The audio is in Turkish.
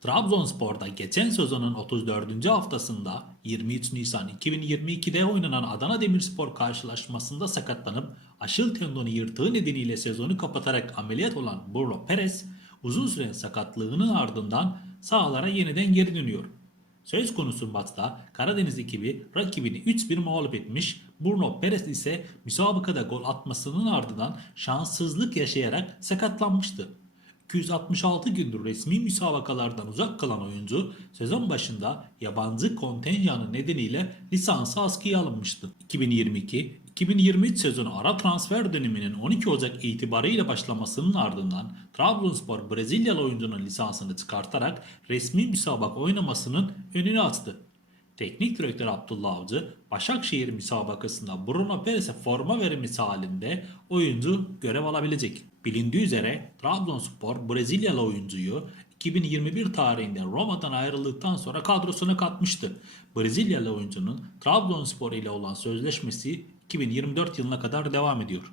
Trabzonspor'da geçen sezonun 34. haftasında 23 Nisan 2022'de oynanan Adana Demirspor karşılaşmasında sakatlanıp aşil tendonu yırtığı nedeniyle sezonu kapatarak ameliyat olan Bruno Perez uzun süren sakatlığının ardından sahalara yeniden geri dönüyor. Söz konusu maçta Karadeniz ekibi rakibini 3-1 mağlup etmiş. Bruno Perez ise müsabakada gol atmasının ardından şanssızlık yaşayarak sakatlanmıştı. 266 gündür resmi müsabakalardan uzak kalan oyuncu sezon başında yabancı kontenjanı nedeniyle lisansı askıya alınmıştı. 2022-2023 sezonu ara transfer döneminin 12 Ocak itibarıyla başlamasının ardından Trabzonspor Brezilyalı oyuncunun lisansını çıkartarak resmi müsabaka oynamasının önünü açtı. Teknik direktör Abdullah Avcı, Başakşehir müsabakasında Bruno Perez'e forma verilmesi halinde oyuncu görev alabilecek. Bilindiği üzere Trabzonspor Brezilyalı oyuncuyu 2021 tarihinde Roma'dan ayrıldıktan sonra kadrosuna katmıştı. Brezilyalı oyuncunun Trabzonspor ile olan sözleşmesi 2024 yılına kadar devam ediyor.